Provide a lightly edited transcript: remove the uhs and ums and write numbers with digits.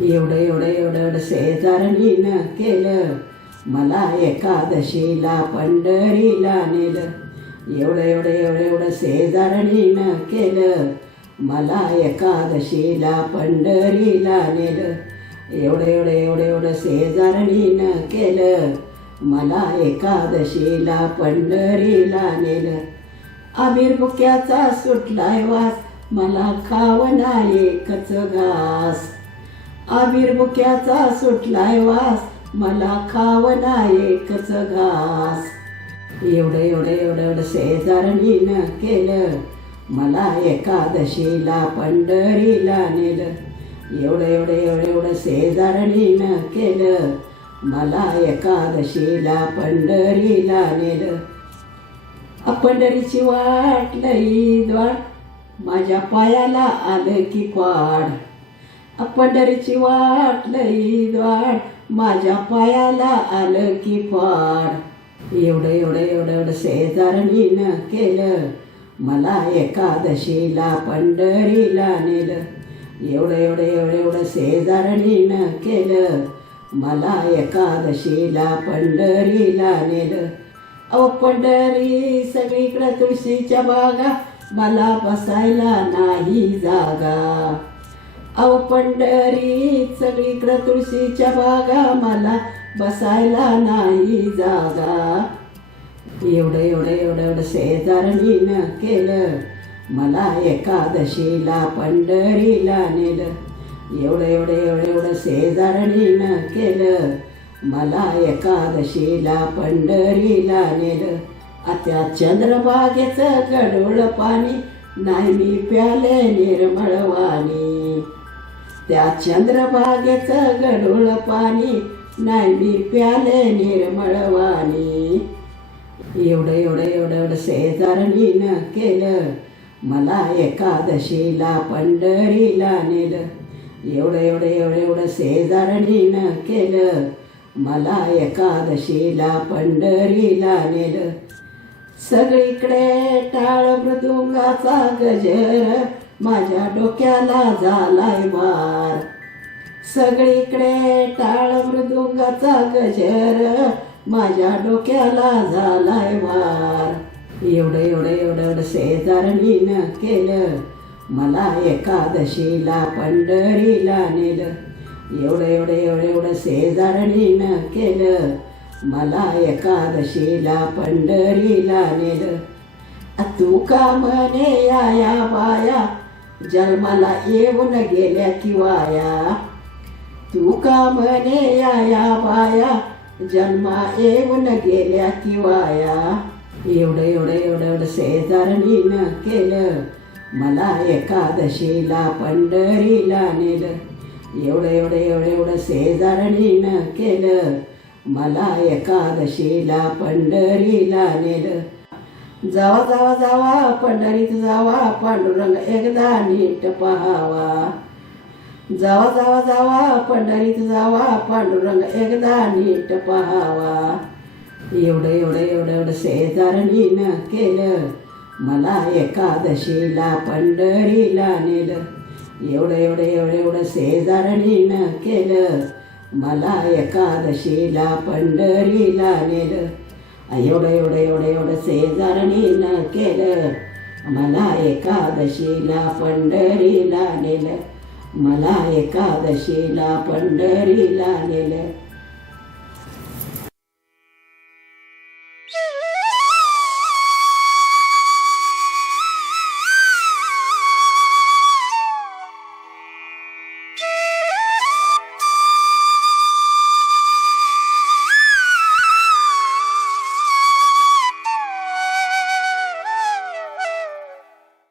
एवढं एवढं एवढं एवढं शेजारणीनं केलं, मला एकादशीला पंढरीला नेलं. एवढं एवढं एवढं एवढं शेजारणीनं केलं, मला एकादशीला पंढरीला नेलं. एवढं एवढं एवढं एवढं शेजारणीनं केलं, मला एकादशीला पंढरीला नेलं. आबीर बुक्याचा सुटलाय वास, मला खावना एकच घास. आबीर बुक्याचा सुटलाय वास, मला खावना एकच घास. एवढं एवढं एवढं एवढं शेजारणीनं केलं, मला एकादशीला पंढरीला नेलं. एवढं एवढं एवढं एवढं शेजारणीनं केलं, मला एकादशीला पंढरीला नेलं. पंढरीची वाट लई द्वार, माझ्या पायाला आलं की क्वाड. पंढरीची वाट लई द्वार, माझ्या पायाला आलं की क्वाड. एवढं एवढं एवढं एवढं शेजारणीनं केलं, मला एकादशीला पंढरीला नेलं. एवढं एवढं एवढं एवढं शेजारणीनं केलं, मला एकादशीला पंढरीला नेलं. पंढरी सगळीकडं तुळशीच्या बागा, मला बसायला नाही जागा. पंढरी सगळीकडं तुळशीच्या बागा, मला बसायला नाही जागा. एवढं एवढं एवढं एवढं शेजारणीनं केलं, मला एकादशीला पंढरीला नेलं. एवढं एवढं एवढं एवढं शेजारणीनं केलं, मला एकादशीला पंढरीला नेलं. त्या चंद्रभागेचं गडूळ पाणी, नाही मी प्याले निर्मळ वाणी. त्या चंद्रभागेचं गडूळ पाणी, नाही मी प्याले निर्मळ वाणी. एवढं एवढं एवढं एवढं शेजारणीनं केलं, मला एकादशीला पंढरीला नेलं. एवढं एवढं एवढं एवढं शेजारणीनं केलं, मला एकादशीला पंढरीला नेलं. सगळीकडे टाळ मृदुंगाचा गजर, माझ्या डोक्याला झालाय भार. सगळीकडे टाळ मृदुंगाचा गजर, माझ्या डोक्याला झालाय भार. एवढं एवढं एवढं एवढं शेजारणीनं केलं, मला एकादशीला पंढरीला नेलं. एवढं एवढं एवढं एवढं शेजारणीनं केलं, मला एकादशीला पंढरीला नेलं. तू का म्हणे या बाया, जन्माला येऊन गेल्या की वाया. तू का म्हणे या बाया, जन्मा येऊन गेल्या की वाया. एवढं एवढं एवढं एवढं शेजारणीनं केलं, मला एकादशीला पंढरीला नेलं. एवढं एवढं एवढं एवढं शेजारणीनं केलं, मला एकादशीला पंढरीला नेलं. जावा जावा जावा पंढरीत जावा, पांडुरंग एकदा नीट पहावा. जावा जावा जावा पंढरीत जावा, पांडुरंग एकदा नीट पहावा. एवढं एवढं एवढं एवढं शेजारणीनं केलं, मला एकादशीला पंढरीला नेलं. एवढं एवढं एवढं एवढं शेजारणीनं केलं, मला एकादशीला पंढरीला नेलं. एवढं एवढं एवढं एवढं शेजारणीनं केलं, मला एकादशीला पंढरीला नेलं. मला एकादशीला पंढरीला नेलं.